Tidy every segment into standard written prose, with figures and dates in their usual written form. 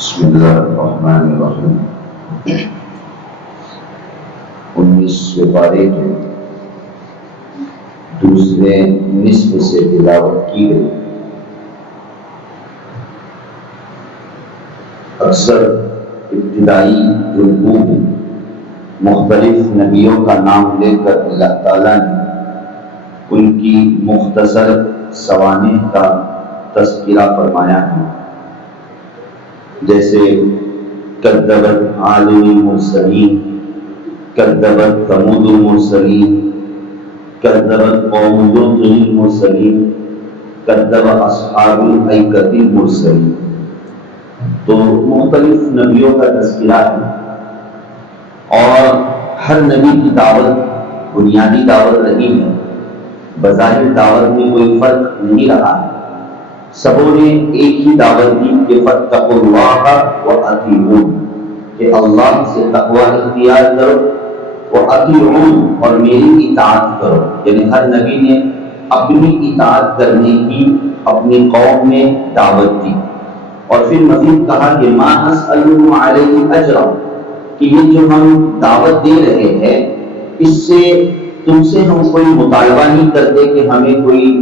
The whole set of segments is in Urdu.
بسم اللہ الرحمن الرحیم 19 پارے کے دوسرے نصف سے تلاوت کی گئی۔ اکثر ابتدائی رکوع میں مختلف نبیوں کا نام لے کر اللہ تعالیٰ نے ان کی مختصر سوانح کا تذکرہ فرمایا ہے، جیسے کذبت عاد المرسلین، کذبت ثمود المرسلین، کذبت قوم لوط المرسلین، کذب اصحاب الایکۃ المرسلین۔ تو مختلف نبیوں کا تذکرہ ہے، اور ہر نبی کی دعوت بنیادی دعوت رہی ہے، بظاہر دعوت میں کوئی فرق نہیں رہا ہے، سبوں نے ایک ہی دعوت دی کہ فاتقوا اللہ واطیعون، کہ اللہ سے تقوی اختیار کرو، واطیعون، اور میری اطاعت کرو۔ یعنی ہر نبی نے اپنی اطاعت کرنے کی اپنی قوم میں دعوت دی، اور پھر مزید کہا کہ ما اسألکم علیہ اجرا، کہ یہ جو ہم دعوت دے رہے ہیں اس سے تم سے ہم کوئی مطالبہ نہیں کرتے کہ ہمیں کوئی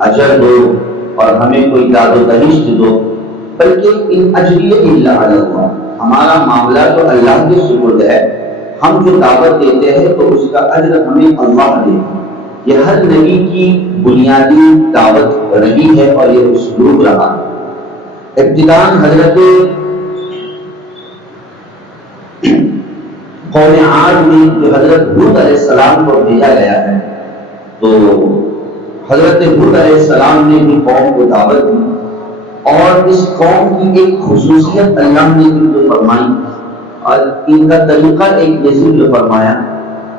اجر دو اور ہمیں کوئی داد و دہشت دو، بلکہ ان اجری الا علی اللہ، ہمارا معاملہ تو اللہ کے سپرد ہے، ہم جو دعوت دیتے ہیں تو اس کا اجر ہمیں اللہ دے۔ یہ ہر نبی کی بنیادی دعوت رہی ہے اور یہ اسلوب رہا۔ ابتداءً حضرت قوم عاد میں جو حضرت ہود علیہ السلام کو بھیجا گیا ہے، تو حضرت ہود علیہ السلام نے بھی قوم کو دعوت دی، اور اس قوم کی ایک خصوصیت اللہ نے ذکر فرمائی، اور ان کا طریقہ ایک یہ ذکر فرمایا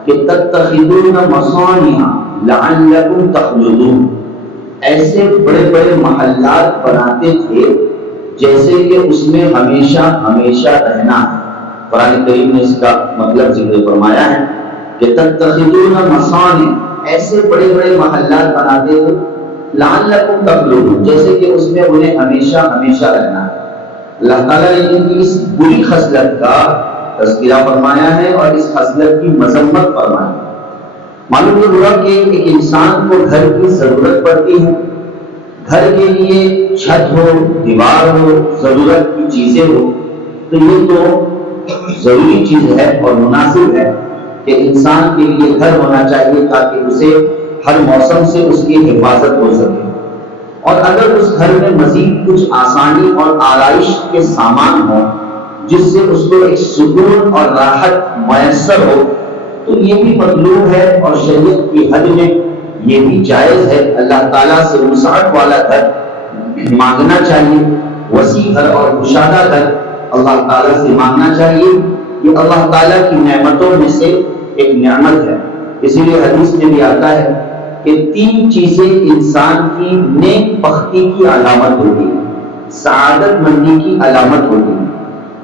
کہ تتخذون مصانع لعلکم تخلدون، ایسے بڑے بڑے محلات بناتے تھے جیسے کہ اس میں ہمیشہ ہمیشہ رہنا ہے۔ قرآن کریم نے اس کا مطلب ذکر فرمایا ہے کہ تتخذون مصانع، ایسے بڑے بڑے محلات بناتے تھے لعلکم تخلدون، جیسے کہ اس میں انہیں ہمیشہ ہمیشہ رہنا ہے۔ اللہ تعالیٰ نے ان کی اس بری خصلت کا تذکرہ فرمایا ہے اور اس خصلت کی مذمت فرمائی۔ معلوم یہ ہوا کہ ایک انسان کو گھر کی ضرورت پڑتی ہے، گھر کے لیے چھت ہو، دیوار ہو، ضرورت کی چیزیں ہو، تو یہ تو ضروری چیز ہے اور مناسب ہے کہ انسان کے لیے گھر ہونا چاہیے تاکہ اسے ہر موسم سے اس کی حفاظت ہو سکے، اور اگر اس گھر میں مزید کچھ آسانی اور آرائش کے سامان ہوں جس سے اس کو ایک سکون اور راحت میسر ہو تو یہ بھی مطلوب ہے، اور شریعت کی حد میں یہ بھی جائز ہے۔ اللہ تعالیٰ سے وسعت والا گھر مانگنا چاہیے، وسیع گھر اور کشادہ گھر اللہ تعالیٰ سے مانگنا چاہیے، یہ اللہ تعالیٰ کی نعمتوں میں سے ایک نعمت ہے۔ اسی لیے حدیث میں بھی آتا ہے کہ 3 چیزیں انسان کی نیک بختی کی علامت ہوتی ہے، سعادت مندی کی علامت ہوتی ہے۔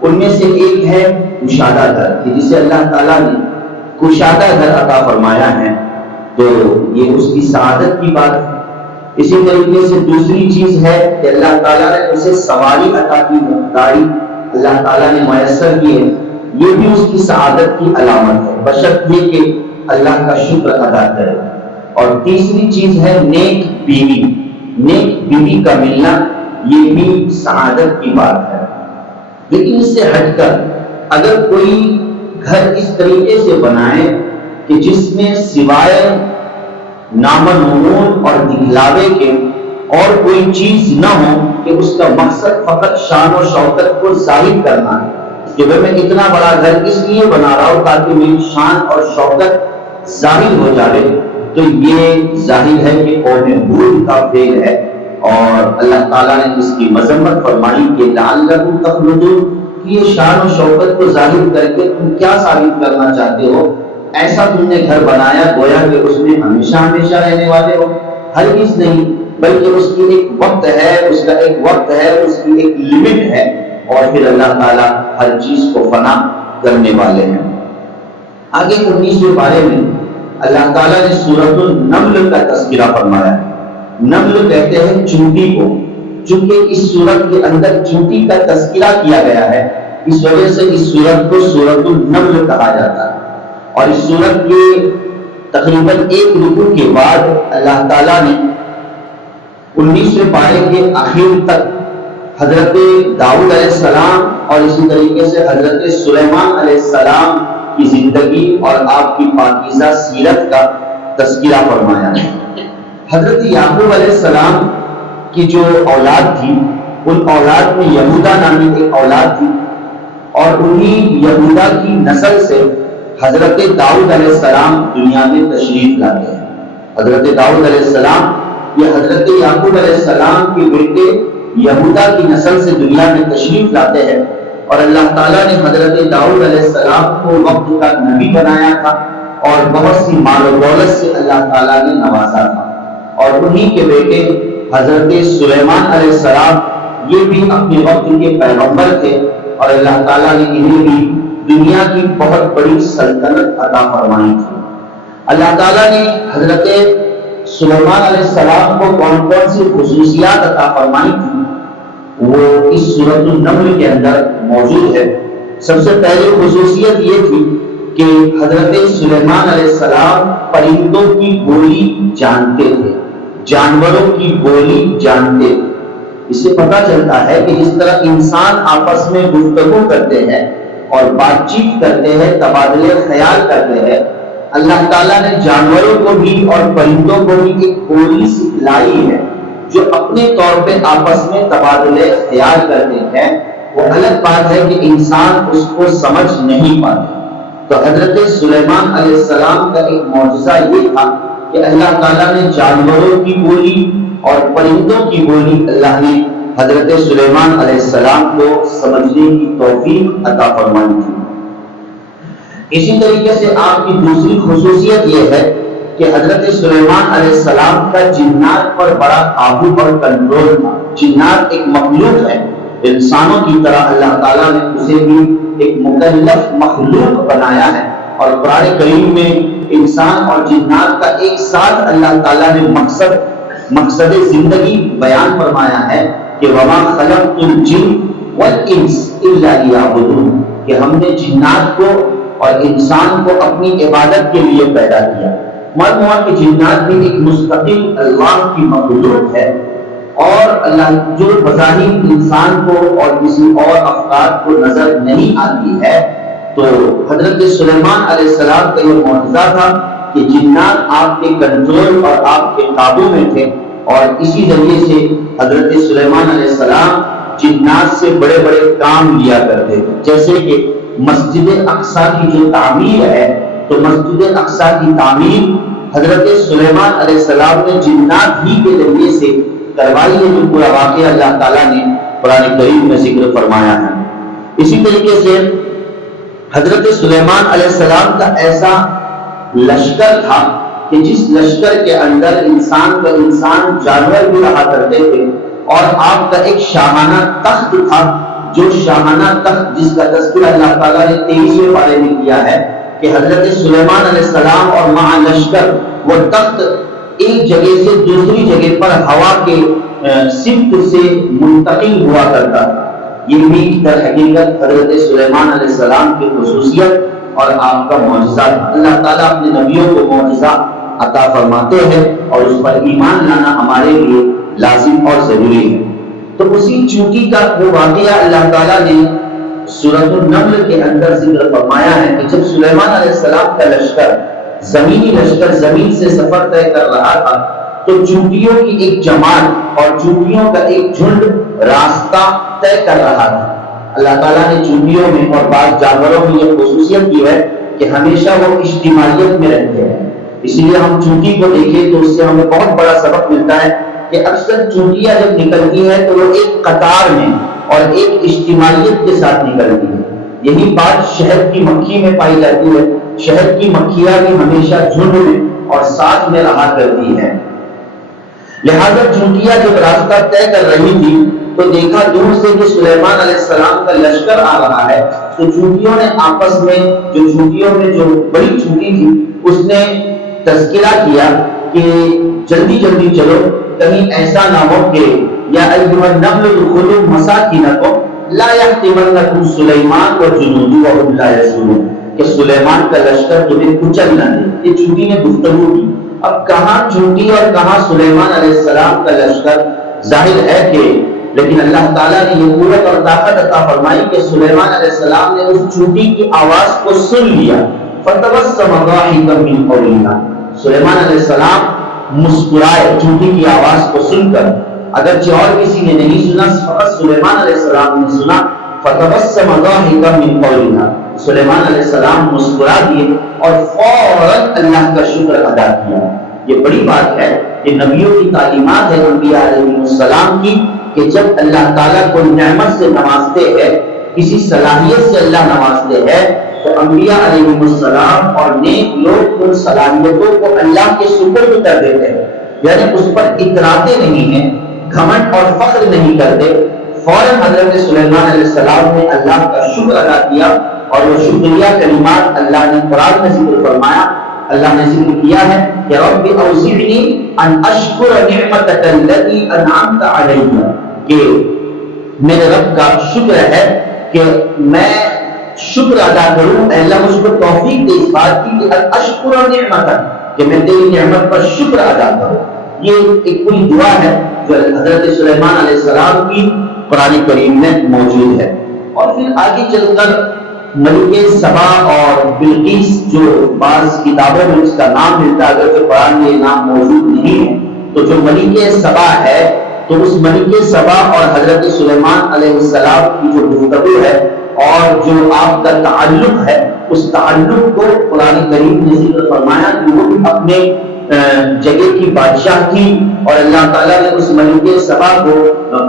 ان میں سے ایک ہے کشادہ گھر، کہ جسے اللہ تعالیٰ نے کشادہ گھر عطا فرمایا ہے تو یہ اس کی سعادت کی بات ہے۔ اسی طریقے سے دوسری چیز ہے کہ اللہ تعالیٰ نے اسے سواری عطا کی ہے، گاڑی اللہ تعالیٰ نے میسر کی ہے، یہ بھی اس کی سعادت کی علامت ہے، بشرط یہ کہ اللہ کا شکر ادا کرے۔ اور تیسری چیز ہے نیک بیوی، نیک بیوی کا ملنا، یہ بھی سعادت کی بات ہے۔ لیکن اس سے ہٹ کر اگر کوئی گھر اس طریقے سے بنائے کہ جس میں سوائے نامنون اور دکھلاوے کے اور کوئی چیز نہ ہو، کہ اس کا مقصد فقط شان و شوکت کو ظاہر کرنا ہے کہ میں اتنا بڑا گھر اس لیے بنا رہا ہوں تاکہ میری شان اور شوکت ظاہر ہو جائے، تو یہ ظاہر ہے کہ قوم ہود کا فعل ہے، اور اللہ تعالیٰ نے اس کی مذمت فرمائی کہ لعلکم تخلدون، کہ یہ شان و شوکت کو ظاہر کر کے تم کیا ثابت کرنا چاہتے ہو؟ ایسا تم نے گھر بنایا گویا کہ اس میں ہمیشہ ہمیشہ رہنے والے ہو، ہرگز نہیں، بلکہ اس کی ایک وقت ہے، اس کا ایک وقت ہے، اس کی ایک لمٹ ہے، اور پھر اللہ تعالیٰ ہر چیز کو فنا کرنے والے ہیں۔ آگے 19ویں پارے میں اللہ تعالیٰ نے سورۃ النمل کا تذکرہ فرمایا۔ نمل کہتے ہیں چونٹی کو، چونکہ اس سورت کے اندر چونٹی کا تذکرہ کیا گیا ہے، اس وجہ سے اس سورت کو سورۃ النمل کہا جاتا ہے۔ اور اس سورت کے تقریباً ایک رکوع کے بعد اللہ تعالیٰ نے 19ویں پارے کے آخر تک حضرت داؤد علیہ السلام اور اسی طریقے سے حضرت سلیمان علیہ السلام کی زندگی اور آپ کی پاکیزہ سیرت کا تذکرہ فرمایا ہے۔ حضرت یعقوب علیہ السلام کی جو اولاد تھی، ان اولاد میں یہودا نامی ایک اولاد تھی، اور انہی یہودا کی نسل سے حضرت داؤد علیہ السلام دنیا میں تشریف لاتے ہیں۔ حضرت داؤد علیہ السلام یہ حضرت یعقوب علیہ السلام کے بیٹے یہودا کی نسل سے دنیا میں تشریف لاتے ہیں، اور اللہ تعالیٰ نے حضرت داؤد علیہ السلام کو وقت کا نبی بنایا تھا، اور بہت سی مال و دولت سے اللہ تعالیٰ نے نوازا تھا۔ اور انہی کے بیٹے حضرت سلیمان علیہ السلام یہ بھی اپنے وقت کے پیغمبر تھے، اور اللہ تعالیٰ نے انہیں بھی دنیا کی بہت بڑی سلطنت عطا فرمائی تھی۔ اللہ تعالیٰ نے حضرت سلیمان علیہ السلام کو کون کون سی خصوصیات عطا فرمائی تھی وہ اس سورۃ النمل کے اندر موجود ہے۔ سب سے پہلی خصوصیت یہ تھی کہ حضرت سلیمان علیہ السلام پرندوں کی بولی جانتے تھے، جانوروں کی بولی جانتے تھے۔ اس سے پتہ چلتا ہے کہ جس طرح انسان آپس میں گفتگو کرتے ہیں اور بات چیت کرتے ہیں، تبادلے خیال کرتے ہیں، اللہ تعالیٰ نے جانوروں کو بھی اور پرندوں کو بھی ایک بولی سکھلائی ہے جو اپنے طور پہ آپس میں تبادلے خیال کرتے ہیں۔ وہ الگ بات ہے کہ انسان اس کو سمجھ نہیں پاتے۔ تو حضرت سلیمان علیہ السلام کا ایک معجزہ یہ تھا کہ اللہ تعالیٰ نے جانوروں کی بولی اور پرندوں کی بولی اللہ نے حضرت سلیمان علیہ السلام کو سمجھنے کی توفیق عطا فرمائی تھی۔ اسی طریقے سے آپ کی دوسری خصوصیت یہ ہے کہ حضرت سلیمان علیہ السلام کا جنات پر بڑا قابو اور کنٹرول تھا۔ جنات ایک مخلوق ہے، انسانوں کی طرح اللہ تعالیٰ نے اسے بھی ایک مکلف مخلوق بنایا ہے، اور قرآن کریم میں انسان اور جنات کا ایک ساتھ اللہ تعالیٰ نے مقصد زندگی بیان فرمایا ہے کہ وَمَا خَلَقْتُ الْجِنَّ وَالْإِنسَ إِلَّا لِيَعْبُدُونِ، کہ ہم نے جنات کو اور انسان کو اپنی عبادت کے لیے پیدا کیا۔ معلوم ہوا کہ جنات بھی ایک مستقل اللہ کی مخلوق ہے، اور اللہ جو بظاہر انسان کو اور کسی اور افکار کو نظر نہیں آتی ہے، تو حضرت سلیمان علیہ السلام کا یہ معجزہ تھا کہ جنات آپ کے کنٹرول اور آپ کے قابو میں تھے، اور اسی ذریعے سے حضرت سلیمان علیہ السلام جنات سے بڑے بڑے کام لیا کرتے تھے۔ جیسے کہ مسجد اقصیٰ کی جو تعمیر ہے، تو مسجد اقصیٰ کی تعمیر حضرت سلیمان علیہ السلام نے جنات ہی کے ذریعے سے کروائی ہے، جو پورا واقعہ اللہ تعالیٰ نے قرآن کریم میں ذکر فرمایا ہے۔ اسی طریقے سے حضرت سلیمان علیہ السلام کا ایسا لشکر تھا کہ جس لشکر کے اندر انسان جانور بھی رہا کرتے تھے، اور آپ کا ایک شاہانہ تخت تھا، جو شاہانہ تخت جس کا تذکرہ اللہ تعالیٰ نے 23ویں پارے میں کیا ہے کہ حضرت سلیمان علیہ السلام اور مع لشکر وہ تخت ایک جگہ سے دوسری جگہ پر ہوا کے سمت سے منتقل ہوا کرتا تھا۔ یہ بھی در حقیقت حضرت سلیمان علیہ السلام کی خصوصیت اور آپ کا معجزہ تھا۔ اللہ تعالیٰ اپنے نبیوں کو معجزہ عطا فرماتے ہیں، اور اس پر ایمان لانا ہمارے لیے لازم اور ضروری ہے۔ تو اسی چونٹی کا وہ واقعہ اللہ تعالیٰ نے سورۃ النمل کے اندر ذکر فرمایا ہے کہ جب سلیمان علیہ السلام کا لشکر زمینی لشکر زمین سے سفر طے کر رہا تھا، تو چونٹیوں کی ایک جماعت اور چونٹیوں کا ایک جھنڈ راستہ طے کر رہا تھا۔ اللہ تعالیٰ نے چونٹیوں میں اور بعض جانوروں میں یہ خصوصیت کی ہے کہ ہمیشہ وہ اجتماعیت میں رہتے ہیں۔ اس لیے ہم چونٹی کو دیکھیں تو اس سے ہمیں بہت بڑا سبق ملتا ہے کہ اکثر چونٹیاں جب نکلتی ہیں تو وہ ایک قطار میں اور ایک اجتماعیت کے ساتھ نکلتی ہے۔ یہی بات شہد کی مکھی میں پائی جاتی ہے۔ شہد کی مکھیاں بھی ہمیشہ جھنڈ میں اور ساتھ میں رہا کرتی ہیں۔ لہذا چونٹیاں جب راستہ طے کر رہی تھی تو دیکھا دور سے کہ سلیمان علیہ السلام کا لشکر آ رہا ہے، تو چونٹیوں نے آپس میں جو بڑی چونٹی تھی اس نے تذکرہ کیا کہ جلدی جلدی چلو، کہیں ایسا نہ ہو کہ یا ایھا النمل ادخلوا مساکنکم لا یحطمنکم سلیمان وجنودہ وهم لا یشعرون، کہ سلیمان کا لشکر تمہیں کچل نہ دے۔ یہ چونٹی نے گفتگو کی، اب کہاں چونٹی اور کہاں سلیمان علیہ السلام کا لشکر ظاہر ہے کہ، لیکن اللہ تعالیٰ نے یہ قوت اور طاقت عطا فرمائی کہ سلیمان علیہ السلام نے اس چونٹی کی آواز کو سن لیا۔ فتبسم ضاحکا من قولها، سلیمان علیہ السلام مسکرائے چونٹی کی آواز کو سن کر، اگرچہ اور کسی نے نہیں سنا، فقط سلیمان علیہ السلام نے سنا۔ فتبسم ضاحکا من قولها، سلیمان علیہ السلام مسکرا دیے اور فوراً اللہ کا شکر ادا کیا۔ یہ بڑی بات ہے، یہ نبیوں کی تعلیمات ہے انبیاء علیہ السلام کی، کہ جب اللہ تعالیٰ کو نعمت سے نوازتے ہیں، کسی صلاحیت سے اللہ نوازتے ہیں، تو انبیاء علیہ السلام اور نیک لوگ ان صلاحیتوں کو اللہ کے سپرد کر دیتے ہیں، یعنی اس پر اتراتے نہیں ہیں، گھمنڈ اور فخر نہیں کرتے۔ فوراً حضرت سلیمان علیہ السلام نے اللہ کا شکر ادا کیا، اور وہ شکریہ کلمات اللہ نے قرآن میں ذکر فرمایا، اللہ نے ذکر کیا ہے کہ رب اوزعنی ان اشکر نعمتک التی انعمت علی، کہ میرے رب کا شکر ہے کہ میں شکر ادا کروں، اے اللہ مجھ کو توفیق دے اس بات کی کہ ان اشکر نعمتک، کہ میں تیری نعمت پر شکر ادا کروں۔ یہ ایک پوری دعا ہے جو حضرت سلیمان علیہ السلام کی قرآن کریم میں موجود ہے۔ اور پھر آگے چل کر ملکہ سبا اور بلقیس، جو بعض کتابوں میں اس کا نام ملتا ہے اگرچہ قرآن میں یہ نام موجود نہیں ہے، تو جو ملکہ سبا ہے، تو اس ملکہ سبا اور حضرت سلیمان علیہ السلام کی جو گفتگو ہے اور جو آپ کا تعلق ہے، اس تعلق کو قرآن کریم نے ذکر فرمایا کہ وہ بھی اپنے جگہ کی بادشاہ تھی، اور اللہ تعالیٰ نے اس ملکہ سبا کو،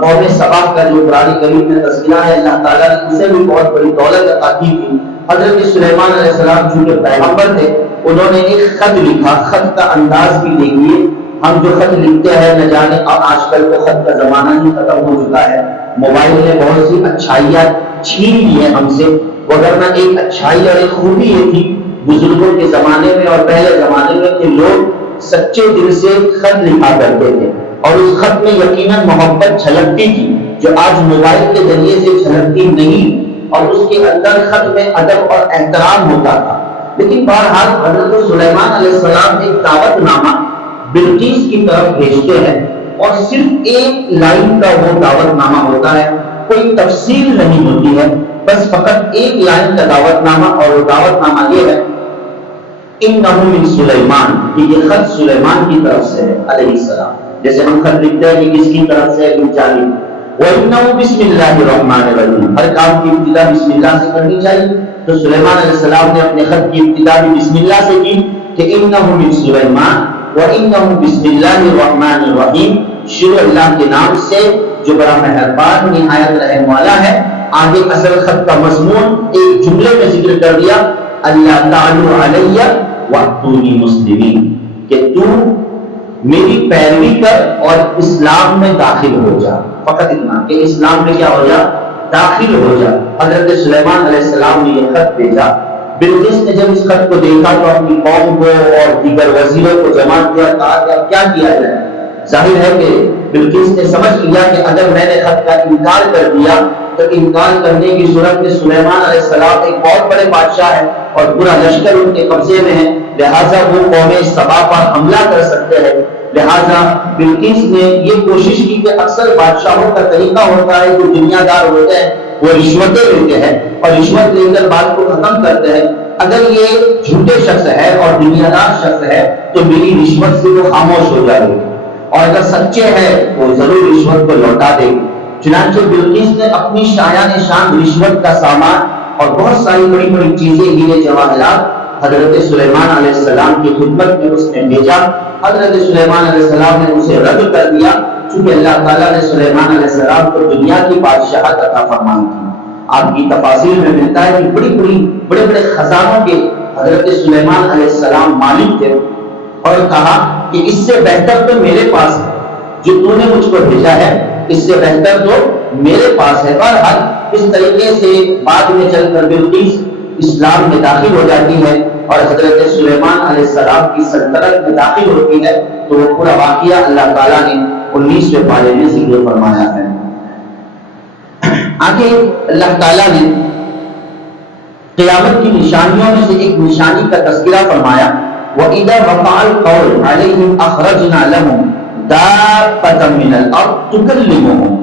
قوم سبا کا جو قرآن کریم میں تذکرہ ہے، اللہ تعالیٰ نے اسے بھی بہت بڑی دولت عطا کی تھی۔ حضرت سلیمان علیہ السلام چونکہ پیغمبر تھے، انہوں نے ایک خط لکھا، خط کا انداز بھی دیکھیے، ہم جو خط لکھتے ہیں نہ جانے اب آج کل تو خط کا زمانہ ہی ختم ہو چکا ہے، موبائل نے بہت سی اچھائیاں چھین لی ہیں ہم سے، وگرنہ ایک اچھائی اور ایک خوبی یہ تھی بزرگوں کے زمانے میں اور پہلے زمانے میں کہ لوگ سچے دل سے خط لکھا کرتے تھے، اور اس خط میں یقیناً محبت چھلکتی تھی جو آج موبائل کے ذریعے سے چھلکتی نہیں، اور اس کے اندر خط میں ادب اور احترام ہوتا تھا۔ لیکن بہرحال حضرت سلیمان علیہ السلام ایک دعوت نامہ بلقیس کی طرف بھیجتے ہیں، اور صرف ایک لائن کا وہ دعوت نامہ ہوتا ہے، کوئی تفصیل نہیں ہوتی ہے، بس فقط ایک لائن کا دعوت نامہ، اور وہ دعوت نامہ یہ ہے انہ من سلیمان، کہ یہ خط سلیمان کی طرف سے ہے علیہ السلام، جیسے ہم خط لکھتے ہیں کہ کس کی طرف سے ہے، وَإِنَّهُ بِسْمِ اللَّهِ الرَّحْمَنِ الرَّحِيمِ، ہر کام کی ابتدا بسم اللہ سے کرنی چاہیے، تو سلیمان علیہ السلام نے اپنے خط کی ابتدا بھی بسم اللہ سے کی کہ انہ من سلیمان وَإِنَّهُ بِسْمِ اللَّهِ الرَّحْمَنِ الرَّحِيمِ، شروع اللہ کے نام سے جو بڑا مہربان نہایت رحم والا ہے۔ آگے اصل خط کا مضمون ایک جملے میں ذکر کر دیا، اللہ تعالی علیہ وَأْتُونِي مُسْلِمِينَ، کہ تو میری پیروی کر اور اسلام میں داخل ہو جا، فقط اتنا کہ اسلام میں کیا ہو جا، داخل ہو جا۔ حضرت سلیمان علیہ السلام نے یہ خط بھیجا، بلقیس نے جب اس خط کو دیکھا تو اپنی قوم کو اور دیگر وزیروں کو جمع کیا، کہا کہ اب کیا کیا جائے۔ ظاہر ہے کہ بلقیس نے سمجھ لیا کہ اگر میں نے خط کا انکار کر دیا تو انکار کرنے کی صورت میں سلیمان علیہ السلام ایک بہت بڑے بادشاہ ہے اور پورا لشکر ان کے قبضے میں ہے، لہٰذا وہ قوم سبا پر حملہ کر سکتے ہیں۔ لہٰذا بلقیس نے یہ کوشش کی کہ اکثر بادشاہوں کا طریقہ ہوتا ہے، جو دنیا دار ہوتے ہیں وہ رشوتیں لیتے ہیں اور رشوت لے کر بات کو ختم کرتے ہیں۔ اگر یہ جھوٹے شخص ہے اور دنیا دار شخص ہے تو میری رشوت سے وہ خاموش ہو جائے گی، اور اگر سچے ہیں وہ ضرور رشوت کو لوٹا دے گی۔ چنانچہ بلقیس نے اپنی شایان شان رشوت کا سامان اور بہت ساری بڑی بڑی چیزیں، ہیرے جواہرات حضرت سلیمان علیہ السلام کی خدمت میں اس نے بھیجا۔ حضرت سلیمان علیہ السلام نے اسے رد کر دیا، چونکہ اللہ تعالیٰ نے سلیمان علیہ السلام کو دنیا کی بادشاہت عطا فرمائی تھی۔ آپ کی تفاصیل میں ملتا ہے کہ بڑے بڑے خزانوں کے حضرت سلیمان علیہ السلام مالک تھے، اور کہا کہ اس سے بہتر تو میرے پاس ہے، جو تو نے مجھ کو بھیجا ہے اس سے بہتر تو میرے پاس ہے۔ بہرحال اس طریقے سے بعد میں چل کر بلقیس اسلام میں داخل ہو جاتی ہے اور حضرت سلیمان علیہ السلام کی سلطنت میں داخل ہوتی ہے، تو وہ پورا واقعہ اللہ تعالیٰ نے 19ویں پارے میں ذکر فرمایا ہے۔ آگے اللہ تعالیٰ نے قیامت کی نشانیوں میں سے ایک نشانی کا تذکرہ فرمایا، وَإِذَا وَقَعَ الْقَوْلُ عَلَيْهِمْ أَخْرَجْنَا لَهُمْ دَابَّةً مِّنَ الْأَرْضِ تُكَلِّمُهُمْ۔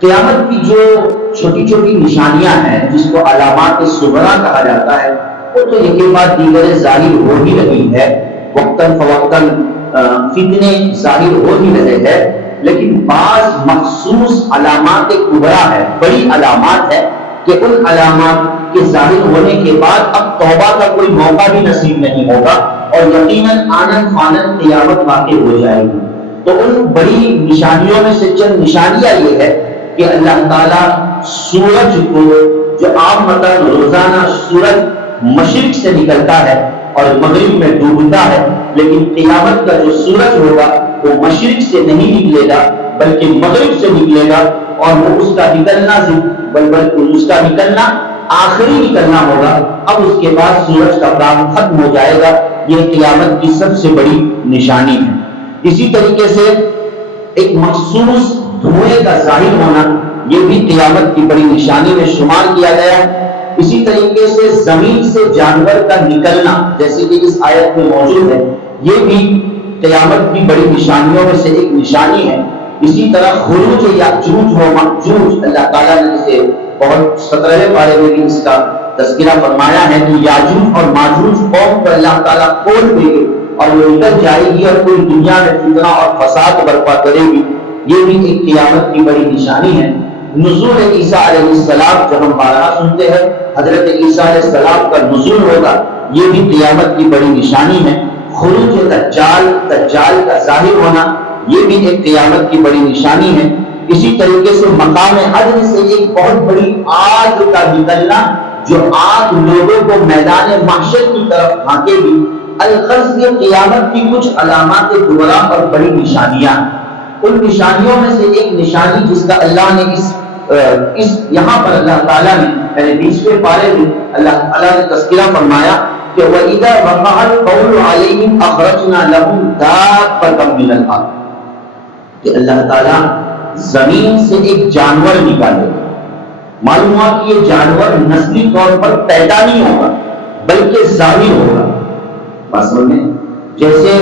قیامت کی جو چھوٹی چھوٹی نشانیاں ہیں جس کو علامات صغریٰ کہا جاتا ہے، وہ تو ایک بعد دیگر ظاہر ہو ہی رہی ہے، وقتاً فوقتاً فتنے ظاہر ہو ہی رہے ہیں، لیکن بعض مخصوص علامات کبریٰ ہے، بڑی علامات ہے کہ ان علامات کے ظاہر ہونے کے بعد اب توبہ کا کوئی موقع بھی نصیب نہیں ہوگا اور یقیناً آنن فانن قیامت واقع ہو جائے گی۔ تو ان بڑی نشانیوں میں سے چند نشانیاں یہ ہے کہ اللہ تعالیٰ سورج کو، جو عام مطلب روزانہ سورج مشرق سے نکلتا ہے اور مغرب میں ڈوبتا ہے، لیکن قیامت کا جو سورج ہوگا وہ مشرق سے نہیں نکلے گا بلکہ مغرب سے نکلے گا، اور وہ اس کا نکلنا آخری نکلنا ہوگا۔ اب اس کے بعد سورج کا کام ختم ہو جائے گا۔ یہ قیامت کی سب سے بڑی نشانی ہے۔ اسی طریقے سے ایک مخصوص دھوئیں کا ظاہر ہونا، یہ بھی قیامت کی بڑی نشانی میں شمار کیا گیا ہے۔ اسی طریقے سے زمین سے جانور کا نکلنا، جیسے کہ اس آیت میں موجود ہے، یہ بھی قیامت کی بڑی نشانیوں میں سے ایک نشانی ہے۔ اسی طرح خروج یاجوج و ماجوج، اللہ تعالیٰ نے اسے بہت 17ویں پارے میں بھی اس کا تذکرہ فرمایا ہے کہ یاجوج اور ماجوج قوم کو اللہ تعالیٰ کھول دے گے اور وہ نکل جائے گی اور پوری دنیا میں فتنہ اور فساد برپا کرے گی۔ یہ بھی ایک قیامت کی بڑی نشانی ہے۔ نزول عیسیٰ علیہ السلام، جو ہم بارہا سنتے ہیں حضرت عیسیٰ علیہ السلام کا نزول ہوگا، یہ بھی قیامت کی بڑی نشانی ہے۔ خروج دجال کا ظاہر ہونا، یہ بھی ایک قیامت کی بڑی نشانی ہے۔ اسی طریقے سے مقام عدن سے ایک بہت بڑی آگ کا نکلنا، جو آگ لوگوں کو میدان محشر کی طرف بھاگے گی۔ الغرض یہ قیامت کی کچھ علامات کبریٰ اور بڑی نشانیاں۔ ان نشانیوں میں سے ایک نشانی جس کا اللہ نے اس یہاں پر اللہ تعالیٰ نے یعنی 20ویں پارے میں اللہ تعالیٰ نے تذکرہ فرمایا کہ وَإِذَا وَقَعَ الْقَوْلُ عَلَيْهِمْ أَخْرَجْنَا لَهُمْ دَابَّةً مِّنَ الْأَرْضِ، کہ اللہ تعالیٰ زمین سے ایک جانور نکالے گا۔ معلوم ہوا کہ یہ جانور نسلی طور پر پیدا نہیں ہوگا بلکہ ظاہر ہوگا۔ مثلا میں جیسے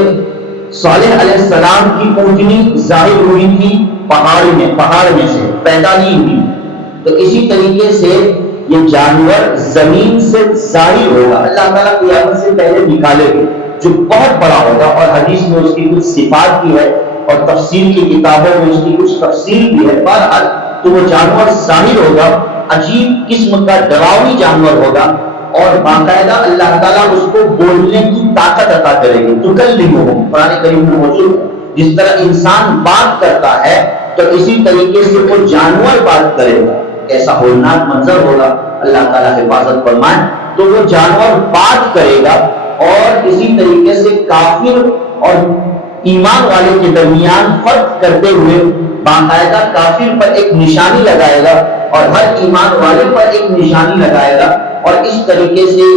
صالح علیہ السلام کی اونٹنی ظاہر ہوئی تھی پہاڑ میں سے، پیدا نہیں ہوئی، تو اسی طریقے سے یہ جانور زمین سے ظاہر ہوگا۔ اللہ تعالیٰ قیامت سے پہلے نکالے گا، جو بہت بڑا ہوگا، اور حدیث میں اس کی کچھ صفات بھی ہے اور تفسیر کی کتابوں میں اس کی کچھ تفسیر بھی ہے۔ بہرحال تو وہ جانور ظاہر ہوگا، عجیب قسم کا ڈراؤنی جانور ہوگا، اور باقاعدہ اللہ تعالیٰ اس کو بولنے کی طاقت عطا کرے گی۔ تکلمہم قرآن کریم میں موجود ہے، جس طرح انسان بات کرتا ہے تو اسی طریقے سے وہ جانور بات کرے گا۔ ایسا ہولناک منظر ہوگا، اللہ تعالیٰ حفاظت فرمائے۔ تو وہ جانور بات کرے گا، اور اسی طریقے سے کافر اور ایمان والے کے درمیان فرق کرتے ہوئے باقاعدہ کافر پر ایک نشانی لگائے گا اور ہر ایمان والے پر ایک نشانی لگائے گا، اور اس طریقے سے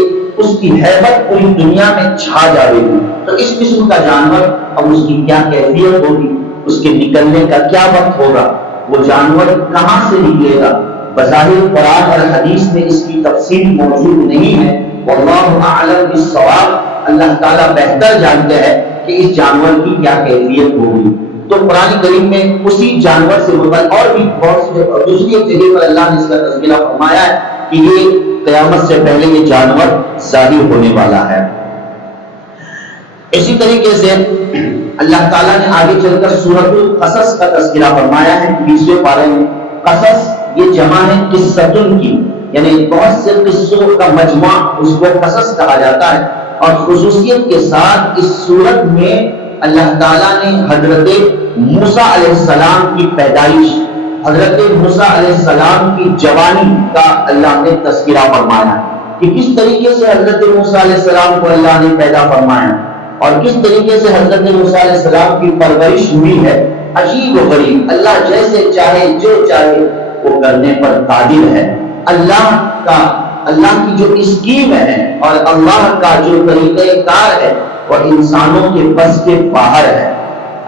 اس کی ہیبت پوری دنیا میں چھا جائے گی۔ تو اس قسم کا جانور، اب اس کی کیا کیفیت ہوگی، اس کے نکلنے کا کیا وقت ہوگا، وہ جانور کہاں سے نکلے گا، بظاہر قرآن اور حدیث میں اس کی تفصیل موجود نہیں ہے۔ واللہ اعلم بالصواب، اللہ تعالیٰ بہتر جانتے ہیں کہ اس جانور کی کیا کیفیت ہوگی۔ تو قرآن کریم میں اسی جانور سے متعلق اور بھی بہت سی دوسری ایک جگہ پر اللہ نے اس کا تذکرہ فرمایا ہے کہ یہ قیامت سے پہلے یہ جانور ظاہر ہونے والا ہے۔ اسی طریقے سے اللہ تعالیٰ نے آگے چل کر سورۃ القصص کا تذکرہ فرمایا ہے 20ویں پارے میں۔ قصص یہ جمع ہے قصۃن کی، یعنی بہت سے قصوں کا مجموعہ، اس کو قصص کہا جاتا ہے۔ اور خصوصیت کے ساتھ اس سورت میں اللہ تعالیٰ نے حضرت موسیٰ علیہ السلام کی پیدائش، حضرت موسیٰ علیہ السلام کی جوانی کا اللہ نے تذکرہ فرمایا کہ کس طریقے سے حضرت موسیٰ علیہ السلام کو اللہ نے پیدا فرمایا اور کس طریقے سے حضرت موسیٰ علیہ السلام کی پرورش ہوئی ہے۔ عجیب و غریب، اللہ جیسے چاہے جو چاہے وہ کرنے پر قادر ہے۔ اللہ کی جو اسکیم ہے اور اللہ کا جو طریقہ کار ہے وہ انسانوں کے بس کے باہر ہے۔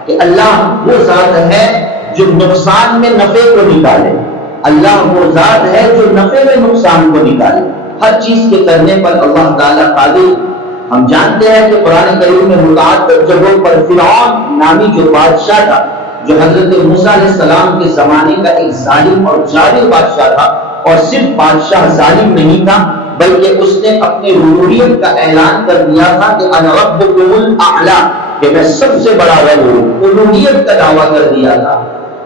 کہ اللہ وہ ذات ہے جو نقصان میں نفع کو نکالے، اللہ وہ ذات ہے جو نفع میں نقصان کو نکالے، ہر چیز کے کرنے پر اللہ تعالیٰ قادر۔ ہم جانتے ہیں کہ قرآن کریم میں متعدد جگہوں پر فرعون نامی جو بادشاہ تھا، جو حضرت موسیٰ علیہ السلام کے زمانے کا ایک ظالم اور جابر بادشاہ تھا، اور صرف بادشاہ ظالم نہیں تھا بلکہ اس نے اپنی ربوبیت کا اعلان کر دیا تھا کہ انا ربکم الاعلی، کہ میں سب سے بڑا رب ہوں، الوہیت کا دعویٰ کر دیا تھا۔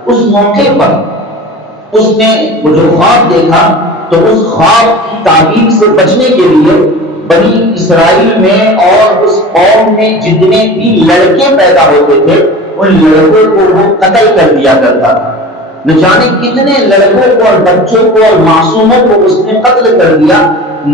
اس موقع پر اس نے وہ جو خواب دیکھا تو اس خواب کی تعبیر سے بچنے کے لیے بنی اسرائیل میں اور اس قوم میں جتنے بھی لڑکے پیدا ہوتے تھے ان لڑکوں کو وہ قتل کر دیا کرتا تھا۔ نہ جانے کتنے لڑکوں کو اور بچوں کو اور معصوموں کو اس نے قتل کر دیا،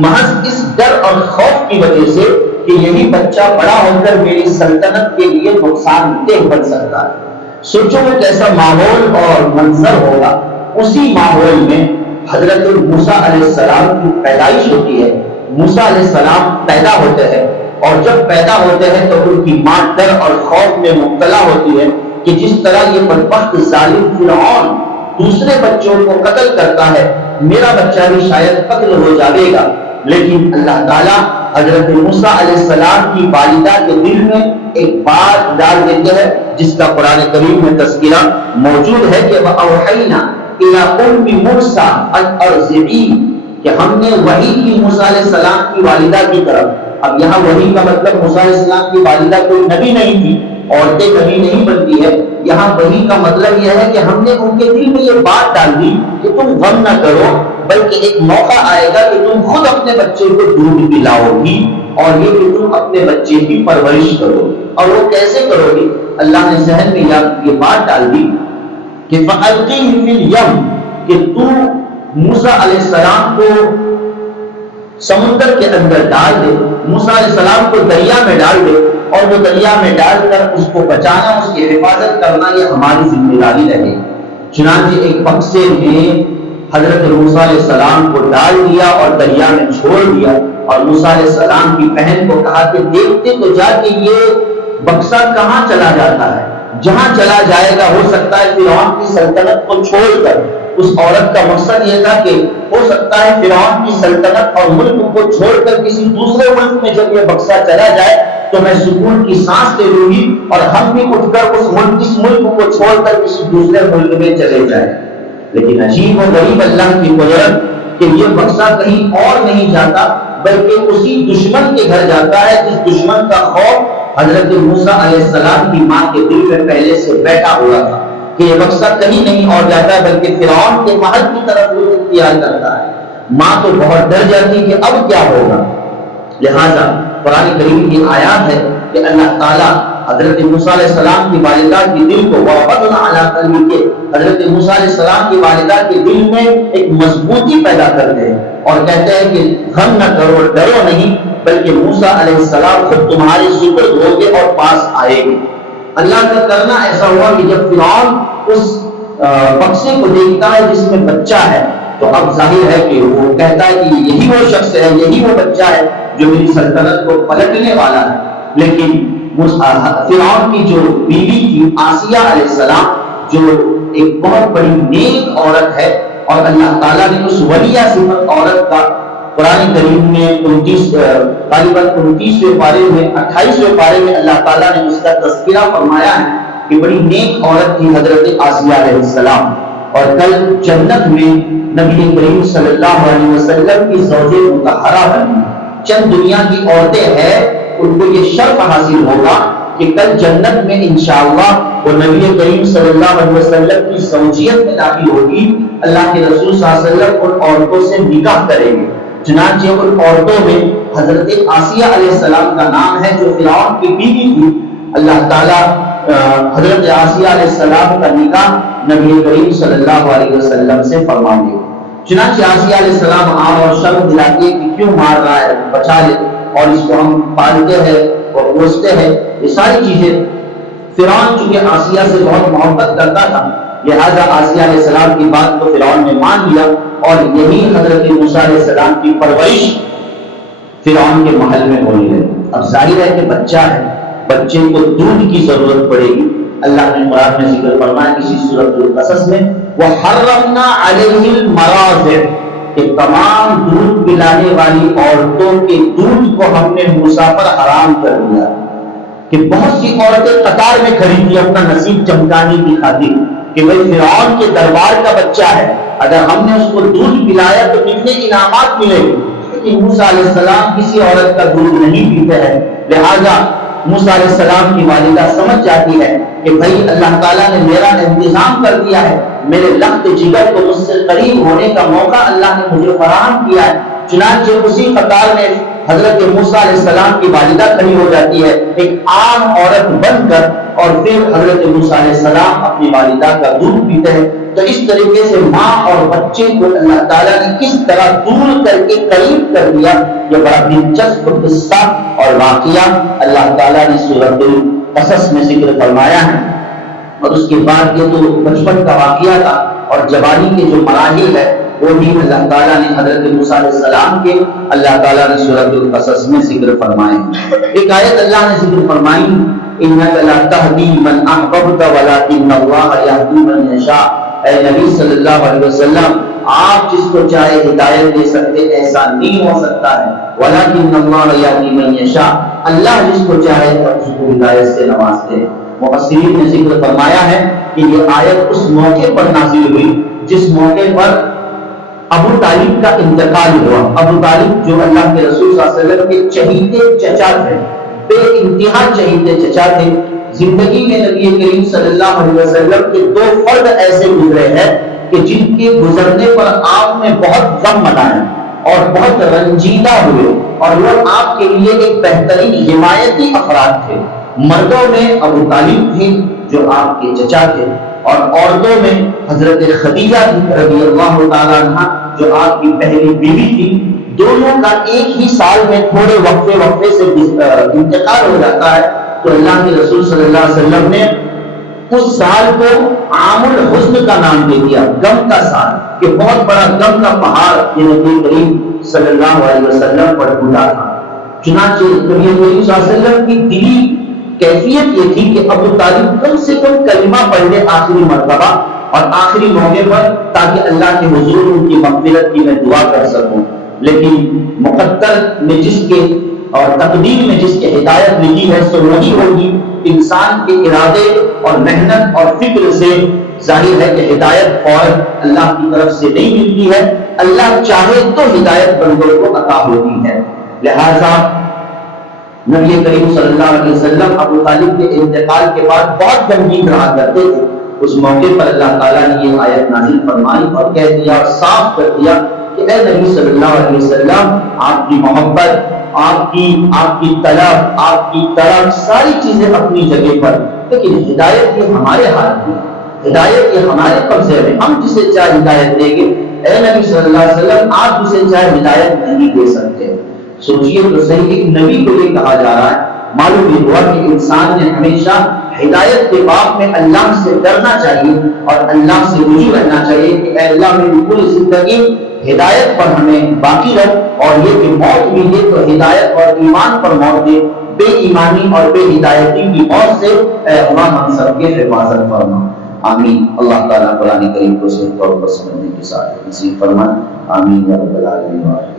محض اس ڈر اور خوف کی وجہ سے کہ یہی بچہ بڑا ہو کر میری سلطنت کے لیے نقصان دہ بن سکتا ہے۔ سوچو وہ کیسا ماحول اور منظر ہوگا۔ اسی ماحول میں حضرت موسیٰ علیہ السلام کی پیدائش ہوتی ہے۔ موسیٰ علیہ السلام پیدا ہوتے ہیں، اور جب پیدا ہوتے ہیں تو ان کی ماں ڈر اور خوف میں مبتلا ہوتی ہے کہ جس طرح یہ بدبخت ظالم فرعون دوسرے بچوں کو قتل کرتا ہے، میرا بچہ بھی شاید قتل ہو جائے گا۔ لیکن اللہ تعالیٰ حضرت موسیٰ علیہ السلام کی والدہ کے دل میں ایک بات ڈال دیتے ہیں جس کا قرآن کریم میں تذکرہ موجود ہے کہ وَأَوْحَيْنَا إِلَىٰ أُمِّ مُوسَىٰ أَنْ أَرْضِعِيهِ، کہ ہم نے وحی کی موسیٰ علیہ السلام کی والدہ کی طرف۔ اب یہاں وحی کا مطلب موسیٰ علیہ السلام کی والدہ کوئی نبی نہیں تھی، عورتیں نبی نہیں بنتی ہے، یہاں وحی کا مطلب یہ ہے کہ ہم نے ان کے دل میں یہ بات ڈال دی کہ تم غم نہ کرو، بلکہ ایک موقع آئے گا کہ تم خود اپنے بچے کو دودھ پلاؤ گی، اور یہ کہ تم اپنے بچے کی پرورش کرو گی۔ اور وہ کیسے کرو گی؟ اللہ نے ذہن میں یہ بات ڈال دی کہ فَأَلْقِهِ فِي الْيَمِّ، کہ تو موسیٰ علیہ السلام کو سمندر کے اندر ڈال دے، موسیٰ علیہ السلام کو دریا میں ڈال دے، اور وہ دریا میں ڈال کر اس کو بچانا، اس کی حفاظت کرنا یہ ہماری ذمہ داری رہے۔ چنانچہ ایک بکسے میں حضرت موسیٰ علیہ السلام کو ڈال دیا اور دریا میں چھوڑ دیا، اور موسیٰ علیہ السلام کی بہن کو کہا کہ دیکھتے تو جا کہ یہ بکسا کہاں چلا جاتا ہے، جہاں چلا جائے گا ہو سکتا ہے فرعون کی سلطنت کو چھوڑ کر۔ اس عورت کا مقصد یہ تھا کہ ہو سکتا ہے فرعون کی سلطنت اور ملک کو چھوڑ کر کسی دوسرے ملک میں جب یہ بکسا چلا جائے تو میں سکون کی سانس لے لوں گی، اور ہم بھی اٹھ کر اس ملک کو چھوڑ کر کسی دوسرے ملک میں چلے جائیں۔ لیکن عجیب و غریب اللہ کی قدرت کہ یہ بکسا کہیں اور نہیں جاتا بلکہ اسی دشمن کے گھر جاتا ہے جس دشمن کا خوف حضرت موسیٰ علیہ السلام کی ماں کے دل میں پہلے سے بیٹھا ہوا تھا کہ یہ بکسا کہیں نہیں اور جاتا ہے بلکہ فرعون کے محل کی طرف رخ اختیار کرتا ہے۔ ماں تو بہت ڈر جاتی کہ اب کیا ہوگا۔ لہذا قرآن کریم کی آیات ہے کہ اللہ تعالیٰ حضرت موسیٰ علیہ السلام کی والدہ کی دل کو وَرَبَطْنَا عَلَىٰ قَلْبِكَ، حضرت موسیٰ علیہ السلام کی والدہ کے دل میں ایک مضبوطی پیدا کرتے ہیں اور کہتے ہیں کہ غم نہ کرو، ڈرو نہیں، بلکہ موسیٰ علیہ السلام خود تمہارے سپرد ہوں گے اور پاس آئے گے۔ اللہ کا کرنا ایسا ہوا کہ جب فرعون اس بکسے کو دیکھتا ہے جس میں بچہ ہے تو اب ظاہر ہے کہ وہ کہتا ہے کہ یہی وہ شخص ہے، یہی وہ بچہ ہے جو میری سلطنت کو پلٹنے والا ہے۔ لیکن فرعون کی جو بیوی تھی آسیہ علیہ السلام، جو ایک بہت بڑی نیک عورت ہے، اور اللہ تعالیٰ نے اس ولیہ صفت عورت کا قرآن کریم میں 29ویں پارے میں 28ویں پارے میں اللہ تعالیٰ نے اس کا تذکرہ فرمایا ہے کہ بڑی نیک عورت تھی حضرت آسیہ علیہ السلام، اور کل جنت میں نبی کریم صلی اللہ علیہ وسلم کی زوج مطہرہ بنی۔ چند دنیا کی عورتیں ہیں ان کو یہ شرف حاصل ہوگا کہ کل جنت میں انشاءاللہ وہ نبی کریم صلی اللہ علیہ وسلم کی زوجیت میں داخل ہوگی۔ اللہ کے رسول صلی اللہ علیہ وسلم ان عورتوں سے نکاح کریں گے۔ چنانچہ ان عورتوں میں حضرت آسیہ علیہ السلام کا نام ہے جو فرعون کی بیوی تھی۔ اللہ تعالیٰ حضرت آسیہ علیہ السلام کا نکاح نبی کریم صلی اللہ علیہ وسلم سے فرما دیا۔ چنانچہ آسیہ علیہ السلام آم اور شرم دلاتی ہے کہ کیوں مار رہا ہے، بچا لے، اور اس کو ہم پالتے ہیں اور پوستے ہیں، یہ ساری چیزیں۔ فرعون چونکہ آسیہ سے بہت محبت کرتا تھا لہذا آسیہ علیہ السلام کی بات کو فرعون نے مان لیا، اور یہی حضرت موسیٰ علیہ السلام کی پرورش فرعون کے محل میں ہونی ہے۔ اب ظاہر ہے کہ بچہ ہے، بچے کو دودھ کی ضرورت پڑے گی، اللہ نے قرآن میں ذکر فرمایا کسی سورۃ القصص میں، وحرمنا علیہ المراضع، کہ تمام دودھ پلانے والی عورتوں کے دودھ کو ہم نے موسیٰ پر حرام کر دیا، کہ بہت سی عورتیں قطار میں کھڑی تھی اپنا نصیب چمکانے کی خاطر کہ بھئی فرعون کے دربار کا بچہ ہے، اگر ہم نے اس کو دودھ پلایا تو کتنے انعامات ملے، لیکن موسیٰ علیہ السلام کسی عورت کا دودھ نہیں پیتے ہیں، لہذا موسیٰ علیہ السلام کی والدہ سمجھ جاتی ہے کہ بھئی اللہ تعالیٰ نے میرا انتظام کر دیا ہے، میرے لخت جگر کو مجھ سے قریب ہونے کا موقع اللہ نے مجھے فراہم کیا ہے، چنانچہ اسی قطار میں حضرت موسیٰ علیہ السلام کی والدہ کھڑی ہو جاتی ہے ایک عام عورت بن کر، اور پھر حضرت موسیٰ علیہ السلام اپنی والدہ کا دودھ پیتے ہیں۔ تو اس طریقے سے ماں اور بچے کو اللہ تعالیٰ نے کس طرح دور کر کے قریب کر دیا، یہ بڑا دلچسپ قصہ اور واقعہ اللہ تعالیٰ نے سورۃ القصص میں ذکر فرمایا ہے۔ اور اس کے بعد یہ تو بچپن کا واقعہ تھا، اور جوانی کے جو مراحل ہے وہ بھی اللہ تعالیٰ نے حضرت موسیٰ علیہ السلام کے اللہ تعالیٰ نے سورۃ القصص میں ذکر فرمائے۔ ایک آیت اللہ نے ذکر فرمائی، اِنَّكَ لَا تَهْدِي مَنْ أَحْبَبْتَ وَلَكِنَّ اللَّهَ يَهْدِي مَنْ يَشَاءُ۔ اے نبی صلی اللہ علیہ وسلم، آپ جس کو چاہے ہدایت دے سکتے، ایسا نہیں ہو سکتا ہے، وَلَكِنَّ اللَّهَ يَهْدِي مَنْ يَشَاءُ، اللہ جس کو چاہے اس کو ہدایت سے نوازتے۔ مفسرین نے ذکر فرمایا ہے کہ یہ آیت اس موقع پر نازل ہوئی جس موقع پر ابو طالب کا انتقال ہوا۔ ابو طالب جو اللہ کے رسول صلی اللہ علیہ وسلم کے چہیتے چچا تھے، بے انتہا چہیتے چچا تھے۔ زندگی میں نبی کریم صلی اللہ علیہ وسلم کے دو فرد ایسے گزرے ہیں کہ جن کے گزرنے پر آپ نے بہت غم منایا اور بہت رنجیدہ ہوئے، اور وہ آپ کے لیے ایک بہترین حمایتی افراد تھے۔ مردوں میں ابو طالب تھے جو آپ کے چچا تھے، اور عورتوں میں حضرت خدیجہ رضی اللہ تعالیٰ عنہ جو آپ کی پہلی بیوی تھی۔ دونوں کا ایک ہی سال میں تھوڑے وقفے سے انتقال ہو جاتا ہے، تو اللہ کے رسول صلی اللہ علیہ وسلم نے اس سال کو عام الحزن کا نام دے دیا، غم کا سال، کہ بہت بڑا غم کا پہاڑ یہ نبی کریم صلی اللہ علیہ وسلم پر ٹوٹا تھا۔ چنانچہ نبی کریم صلی اللہ علیہ وسلم کی دلی کیفیت یہ تھی کہ ابو طالب کم سے کم کلمہ پڑھ لے آخری مرتبہ اور آخری موقع پر، تاکہ اللہ کے حضور ان کی مغفرت کی میں دعا کر سکوں، لیکن مقدر میں جس کے اور تقدیر میں جس کی ہدایت لکھی ہے سو وہی ہوگی۔ انسان کے ارادے اور محنت اور فکر سے ظاہر ہے کہ ہدایت فوراً اللہ کی طرف سے نہیں ملتی ہے، اللہ چاہے تو ہدایت بندوں کو عطا ہوتی ہے۔ لہذا نبی کریم صلی اللہ علیہ وسلم ابو طالب کے انتقال کے بعد بہت غمگین رہا کرتے تھے۔ اس موقع پر اللہ تعالیٰ نے یہ آیت نازل فرمائی اور کہہ دیا اور صاف کر دیا کہ اے نبی صلی اللہ علیہ وسلم، آپ کی محبت، آپ کی طلب، آپ کی طرف ساری چیزیں اپنی جگہ پر، لیکن ہدایت یہ ہمارے ہاتھ میں، ہدایت یہ ہمارے قبضے میں، ہم جسے چاہے ہدایت دیں گے۔ اے نبی صلی اللہ علیہ وسلم، آپ جسے چاہے ہدایت نہیں دے سکتے۔ سوچئے تو صحیح، ایک نبی کو یہ کہا جا رہا ہے، معلوم یہ ہوا کہ انسان نے ہمیشہ ہدایت کے باب میں اللہ سے ڈرنا چاہیے اور اللہ سے رجوع رہنا چاہیے کہ اے اللہ میری پوری زندگی ہدایت پر ہمیں باقی رکھ، اور یہ کہ موت ملے تو ہدایت اور ایمان پر موت دے، بے ایمانی اور بے ہدایتی کی موت سے اے اللہ ہم سب کے حفاظت فرما، آمین۔ اللہ تعالیٰ قرآن کریم کو صحیح طور پر سمجھنے کے ساتھ نصیب فرمائے، آمین یا رب العالمین۔